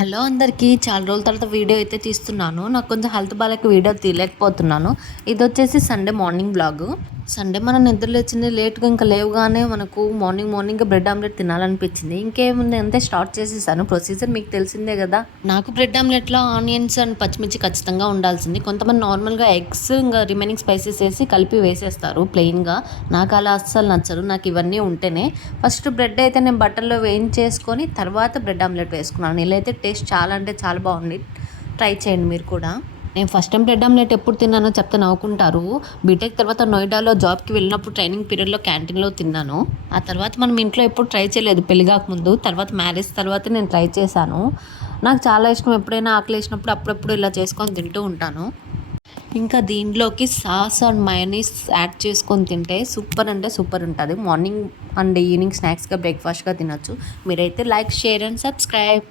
Hello అందరికీ. చాలా రోజుల తర్వాత వీడియో అయితే తీస్తున్నాను. నాకు కొంచెం హెల్త్ బాలేక వీడియో తీయలేకపోతున్నాను. ఇదొచ్చేసి సండే మార్నింగ్ వ్లాగు. సండే మనం నిద్ర లేచింది లేట్‌గా, ఇంకా లేవగానే మనకు మార్నింగ్ బ్రెడ్ ఆమ్లెట్ తినాలనిపించింది. ఇంకేముంది అంతే స్టార్ట్ చేసేసాను. ప్రొసీజర్ మీకు తెలిసిందే గదా! నాకు బ్రెడ్ ఆమ్లెట్‌లో ఆనియన్స్ అండ్ పచ్చిమిర్చి ఖచ్చితంగా ఉండాల్సింది. కొంతమంది నార్మల్‌గా ఎగ్స్ ఇంకా రిమైనింగ్ స్పైసెస్ ఏసి కలిపి వేసేస్తారు ప్లెయిన్‌గా. నాకు అలా అస్సలు నచ్చదు. నాకు ఇవన్నీ ఉంటేనే. ఫస్ట్ బ్రెడ్ అయితే నేను బటర్‌లో వేయించేసుకొని తర్వాత బ్రెడ్ ఆమ్లెట్ వేసుకున్నాను. ఇలా అయితే టేస్ట్ చాలా అంటే చాలా బాగుంది. ట్రై చేయండి మీరు కూడా. నేను ఫస్ట్ టైం బ్రెడ్ ఆమ్లెట్ ఎప్పుడు తిన్నానో చెప్తే నవ్వుకుంటారు. బీటెక్ తర్వాత నోయిడాలో జాబ్‌కి వెళ్ళినప్పుడు ట్రైనింగ్ పీరియడ్‌లో క్యాంటీన్‌లో తిన్నాను. ఆ తర్వాత మనం ఇంట్లో ఎప్పుడు ట్రై చేయలేదు పెళ్లి కాకముందు. తర్వాత మ్యారేజ్ తర్వాత నేను ట్రై చేశాను. నాకు చాలా ఇష్టం. ఎప్పుడైనా ఆకలేసినప్పుడు అప్పుడప్పుడు ఇలా చేసుకొని తింటూ ఉంటాను. ఇంకా దీంట్లోకి సాస్ అండ్ మయోనీస్ యాడ్ చేసుకొని తింటే సూపర్ అంటే సూపర్ ఉంటది. మార్నింగ్ అండ్ ఈవినింగ్ స్నాక్స్‌గా, బ్రేక్‌ఫాస్ట్‌గా తినొచ్చు. మీరైతే లైక్, షేర్ అండ్ సబ్స్క్రైబ్.